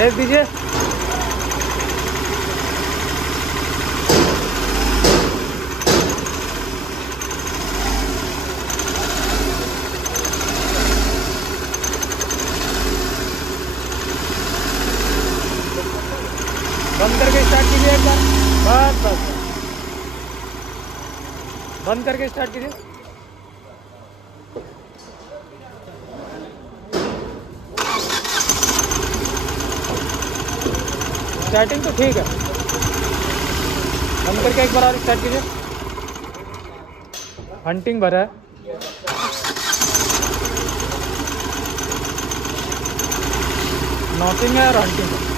भेज दीजिए। बंद करके स्टार्ट कीजिए एक बार। बस बस बंद करके स्टार्ट कीजिए। स्टार्टिंग तो ठीक है, बंद करके एक बार और स्टार्ट कीजिए। हंटिंग भरा है। नॉकिंग है और हंटिंग है।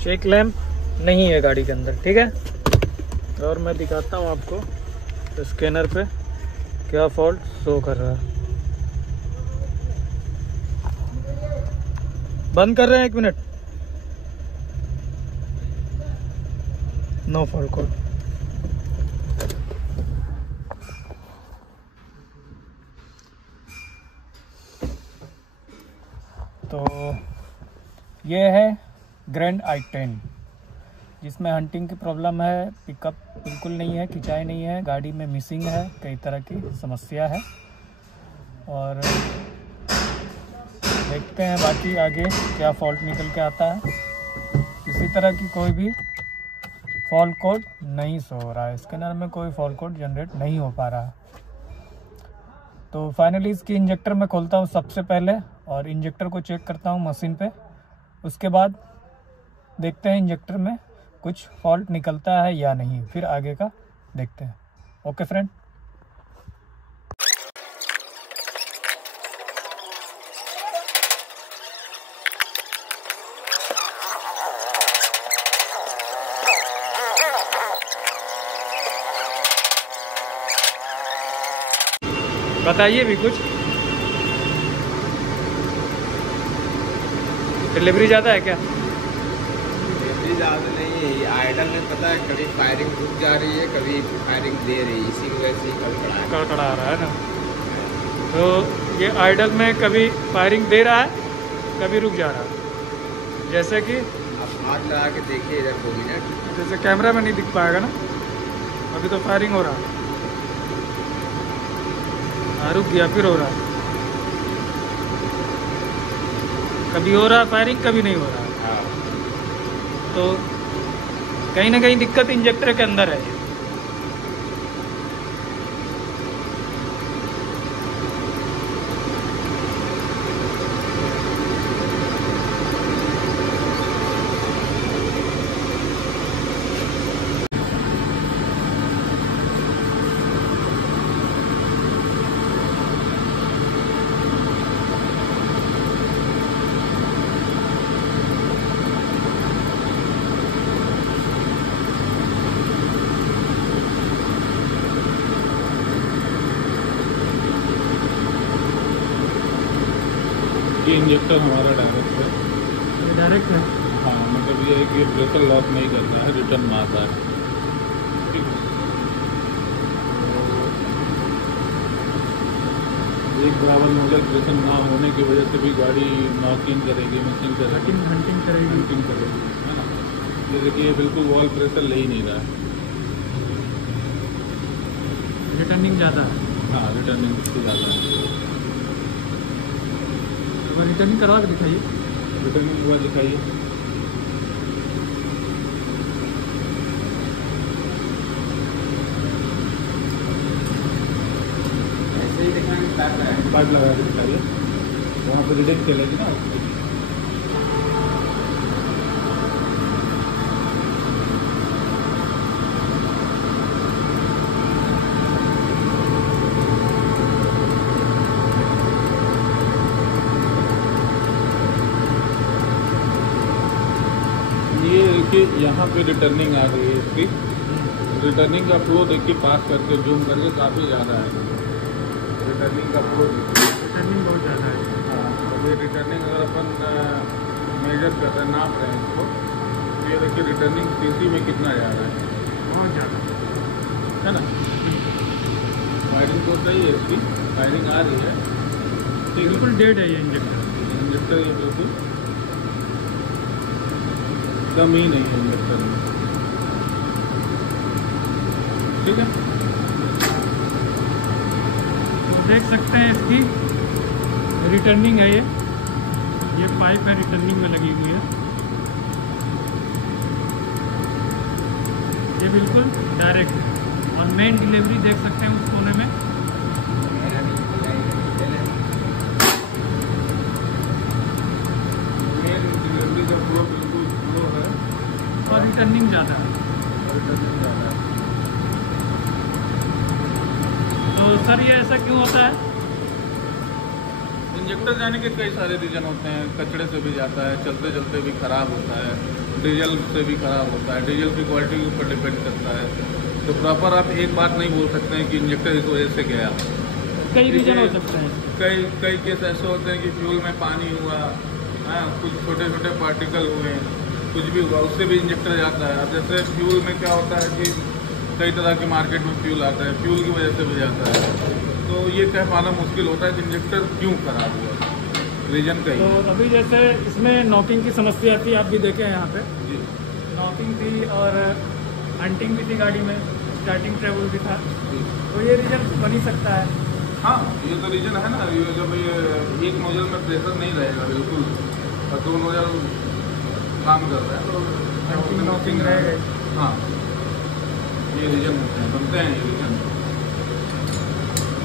शेक लैम्प नहीं है गाड़ी के अंदर, ठीक है। और मैं दिखाता हूँ आपको स्कैनर पे क्या फॉल्ट शो कर रहा है। बंद कर रहे हैं, 1 मिनट। No fault code. तो ये है ग्रैंड i10, जिसमें हंटिंग की प्रॉब्लम है, पिकअप बिल्कुल नहीं है, खिंचाई नहीं है, गाड़ी में मिसिंग है, कई तरह की समस्या है। और देखते हैं बाकी आगे क्या फॉल्ट निकल के आता है। किसी तरह की कोई भी फॉल्ट कोड नहीं शो हो रहा है, स्कैनर में कोई फॉल्ट कोड जनरेट नहीं हो पा रहा है। तो फाइनली इसकी इंजेक्टर में खोलता हूँ सबसे पहले और इंजेक्टर को चेक करता हूँ मशीन पे। उसके बाद देखते हैं इंजेक्टर में कुछ फॉल्ट निकलता है या नहीं, फिर आगे का देखते हैं। Okay friend. बताइए भी कुछ। डिलीवरी ज़्यादा है क्या? ज़्यादा नहीं है, आइडल में पता है कभी फायरिंग रुक जा रही है, कभी फायरिंग दे रही है, इसी वजह से कड़कड़ा रहा है ना। तो ये आइडल में कभी फायरिंग दे रहा है, कभी रुक जा रहा है। जैसे कि आप हाथ लगा के देखिए इधर 2 मिनट, जैसे कैमरा में नहीं दिख पाएगा ना, अभी तो फायरिंग हो रहा है। हाँ, रुक गया, फिर हो रहा है। कभी हो रहा है फायरिंग, कभी नहीं हो रहा है। तो कहीं ना कहीं दिक्कत इंजेक्टर के अंदर है। ये इंजेक्टर हमारा डायरेक्ट है। ये डायरेक्ट है? हाँ, मतलब ये है कि ब्रेकर लॉक नहीं करता है, रिटर्न मारता है। ठीक है। एक बराबर मोटर ब्रेकर ना होने की वजह से भी गाड़ी नॉकिंग करेगी, मिसिंग करेगी, हंटिंग करेगी, हंटिंग करेगी, है ना। ये देखिए बिल्कुल वॉल प्रेशर ले ही नहीं रहा है। रिटर्निंग ज़्यादा है। हाँ, रिटर्निंग उससे ज़्यादा है। रिटर्निंग करवा के दिखाइए। रिटर्निंग हुआ दिखाइए। ऐसे ही दिखाएंगे, कार्ड लगा के दिखाइए, वहाँ पर रीडिंग चलेगी ना। देखिए यहाँ पे रिटर्निंग आ रही है इसकी। रिटर्निंग का फ्लो देखिए, पास करके जूम करके काफ़ी ज़्यादा है रिटर्निंग का फ्लो। रिटर्निंग बहुत ज़्यादा है। हाँ, तो ये रिटर्निंग अगर अपन मेजर कर रहे हैं, नाप रहे हैं इसको, तो ये देखिए रिटर्निंग सीसी में कितना जा रहा है, बहुत ज़्यादा है ना। फायरिंग तो सही है इसकी, फायरिंग आ रही है, बिल्कुल डेड है ये इंजेक्टर। ये बिल्कुल कम ही नहीं है इंजेक्टर में, ठीक है। तो देख सकते हैं इसकी रिटर्निंग है, ये पाइप है रिटर्निंग में लगी हुई है, ये बिल्कुल डायरेक्ट है। और मेन डिलीवरी देख सकते हैं उस कोने में, मेन डिलीवरी का फ्लो बिल्कुल फ्लो है और रिटर्निंग ज़्यादा है। और रिटर्निंग ज़्यादा है। तो सर ये ऐसा क्यों होता है? इंजेक्टर जाने के कई सारे रीजन होते हैं। कचड़े से भी जाता है, चलते चलते भी ख़राब होता है, डीजल से भी ख़राब होता है, डीजल की क्वालिटी के ऊपर डिपेंड करता है। तो प्रॉपर आप एक बात नहीं बोल सकते हैं कि इंजेक्टर इस वजह से गया। कई रीजन हो सकते हैं। कई केस ऐसे होते हैं कि फ्यूल में पानी हुआ, हाँ, कुछ छोटे छोटे पार्टिकल हुए, कुछ भी हुआ, उससे भी इंजेक्टर जाता है। अब जैसे फ्यूल में क्या होता है कि कई तरह के मार्केट में फ्यूल आता है, फ्यूल की वजह से भी जाता है। तो ये कह पाना मुश्किल होता है कि इंजेक्टर क्यों खराब हुआ, रीजन कहीं। तो अभी जैसे इसमें नॉकिंग की समस्या थी, आप भी देखें यहाँ पे जी, नॉकिंग थी और हंटिंग भी थी गाड़ी में, स्टार्टिंग ट्रेवल भी था, जी। तो ये रीजन बन ही सकता है। हाँ, ये तो रीजन है ना। ये जब ये एक नोजल में प्रेशर नहीं रहेगा बिल्कुल और दो नोजल काम कर रहा है तो नॉकिंग रह गई। हाँ, ये रीजन होते हैं, बनते हैं ये रीजन।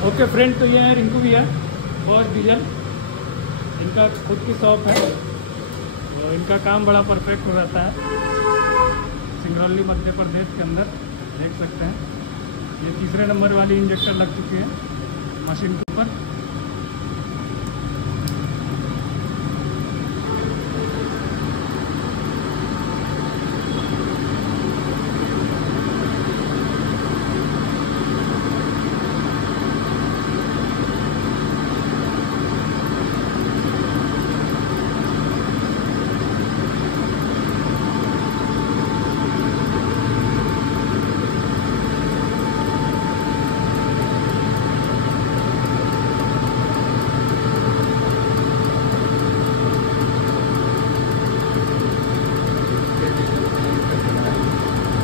ओके फ्रेंड, तो ये है रिंकू भैया बॉस डीजल, इनका खुद की शॉप है, तो इनका काम बड़ा परफेक्ट हो जाता है सिंगरौली मध्य प्रदेश के अंदर। देख सकते हैं ये तीसरे नंबर वाली इंजेक्टर लग चुकी है मशीन के ऊपर।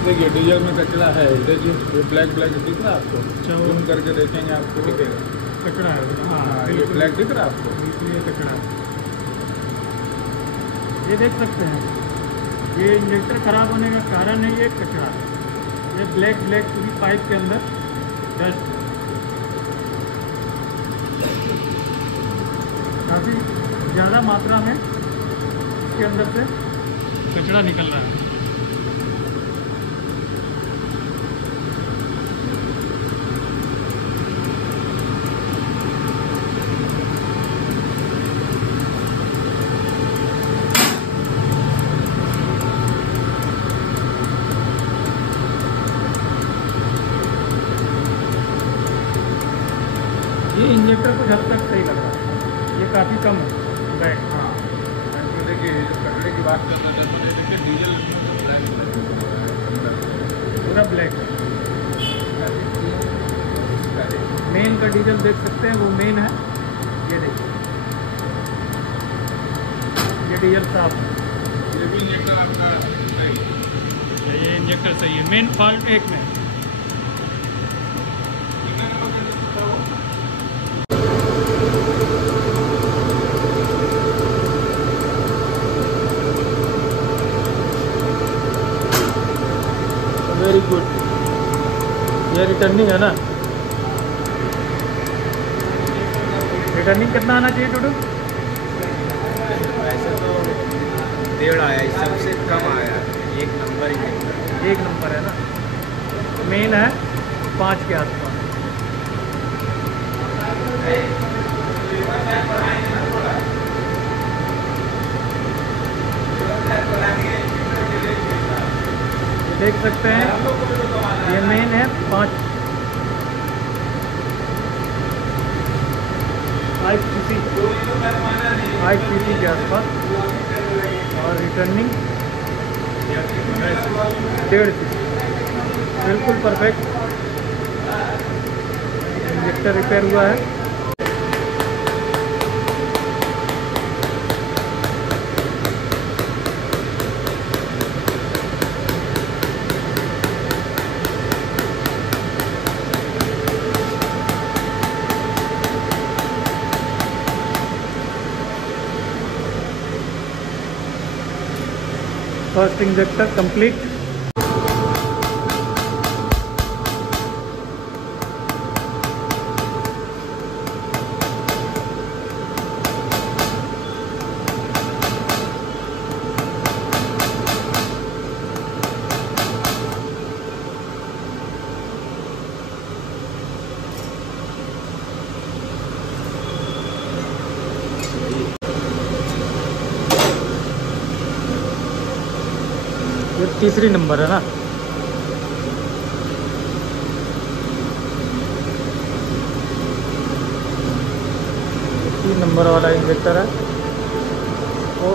देखिए डीजल में कचरा है, देखिए ये ब्लैक ब्लैक दिख रहा है आपको, अच्छा, जूम करके देखेंगे आपको दिखेगा। कचरा है। हाँ, हाँ, ये बिल्कुल। ब्लैक दिख रहा है आपको। बिल्कुल ये कचरा है, ये देख सकते हैं। ये इंजेक्टर खराब होने का कारण है ये कचरा, ये ब्लैक ब्लैक पूरी पाइप के अंदर डस्ट, काफ़ी ज़्यादा मात्रा में इसके अंदर से कचरा निकल रहा है। ये इंजेक्टर कुछ हद तक सही लग रहा है, ये काफ़ी कम है बैक। हाँ, तो देखिए कचरे की बात करना चाहते हैं तो देखिए डीजल पूरा ब्लैक है। मेन का डीजल देख सकते हैं, वो मेन है, ये देखिए ये डीजल साफ है। ये भी इंजेक्टर आपका सही है। ये इंजेक्टर सही है, मेन फॉल्ट एक में है। वेरी गुड, ये रिटर्निंग है ना? रिटर्निंग कितना आना चाहिए टोटल? वैसे तो 1.5 आया, सबसे कम आया, 1 नंबर ही है। 1 नंबर है ना, मेन है 5 के आसपास। देख सकते हैं ये मेन है 5 cc के आसपास और रिटर्निंग 1.5 cc, बिल्कुल परफेक्ट। इंजेक्टर रिपेयर हुआ है। First injector complete. ये तीसरी नंबर है ना। ये 3 नंबर वाला इंजेक्टर है। तो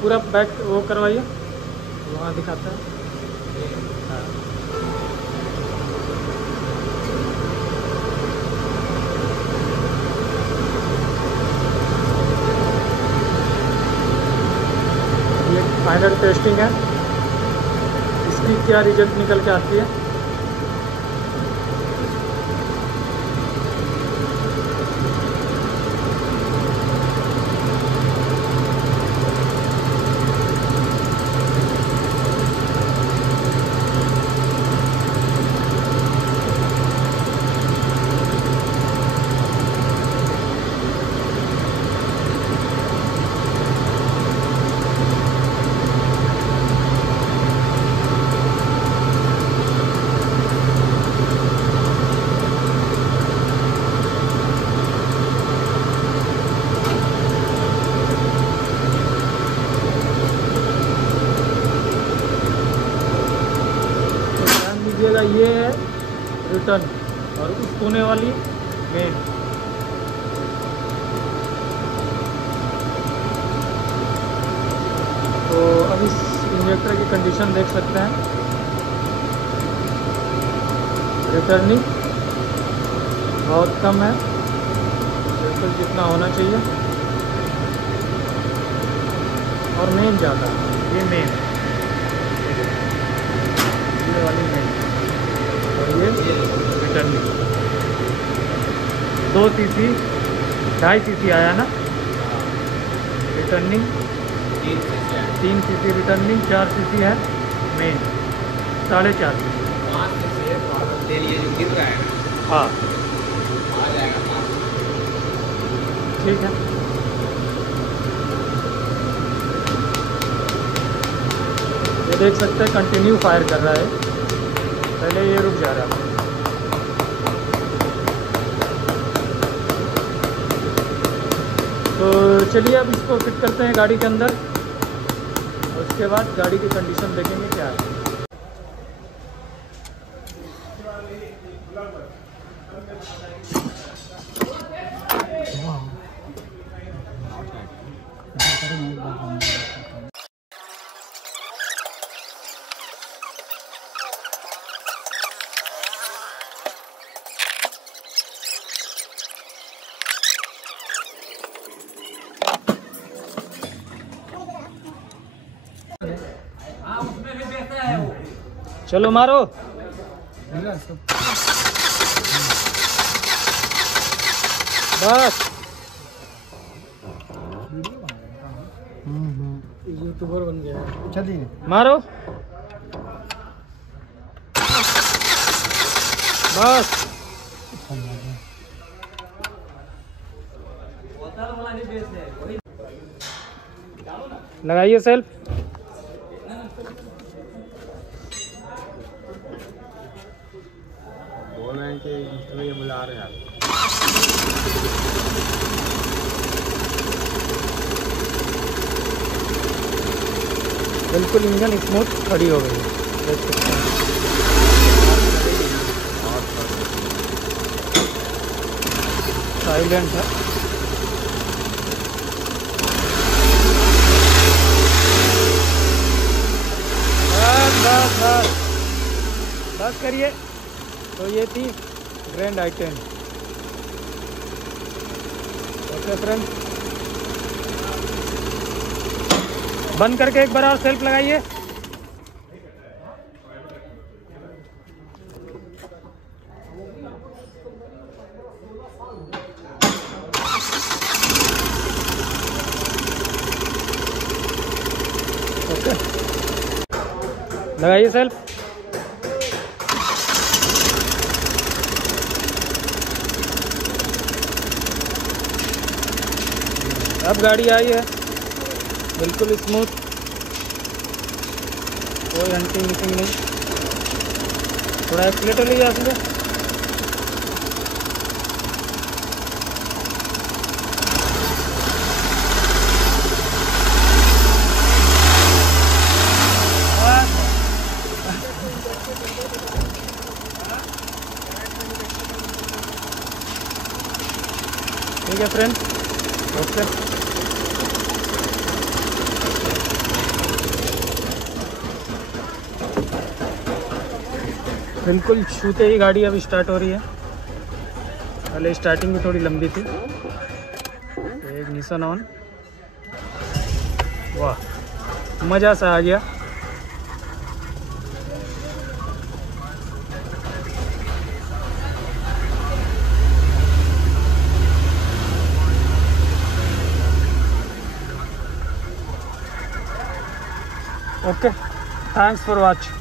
पूरा बैक वो करवाइए, वहाँ दिखाता है। हाँ। ये फाइनल टेस्टिंग है, इसकी क्या रिजल्ट निकल के आती है। ये है रिटर्न और उस कोने वाली मेन। तो अब इस इंजेक्टर की कंडीशन देख सकते हैं। रिटर्निंग बहुत कम है, बिल्कुल जितना होना चाहिए, और मेन ज़्यादा है। ये मेन, ये वाली मेन, और ये रिटर्निंग 2 cc 2.5 cc आया ना रिटर्निंग, 3 cc रिटर्निंग, 4 cc है मेन, 4.5 cc। हाँ ठीक है। ये देख सकते हैं कंटिन्यू फायर कर रहा है, पहले ये रुक जा रहा है। तो चलिए अब इसको फिट करते हैं गाड़ी के अंदर, और उसके बाद गाड़ी की कंडीशन देखेंगे क्या है। चलो मारो। बस यूट्यूबर बन गया। चलिए मारो। बस लगाइए सेल्फ। बोल रहे हैं कि इंटरव्यू बुला रहे हैं आप। बिल्कुल इंजन स्मूथ खड़ी हो गई है, देख सकते हैं। साइलेंट है। बस बस बस बस करिए। तो ये थी ग्रैंड i10। ओके फ्रेंड, बंद करके एक बार और सेल्फ लगाइए। ओके, लगाइए सेल्फ। अब गाड़ी आई है बिल्कुल स्मूथ, कोई हंटिंग मिसिंग नहीं। थोड़ा एक्सीलेटर लीजिए आपने। ठीक है फ्रेंड, ओके। बिल्कुल छूते ही गाड़ी अब स्टार्ट हो रही है। पहले स्टार्टिंग भी थोड़ी लंबी थी। एक निशान ऑन, वाह मज़ा सा आ गया। Okay, thanks for watching.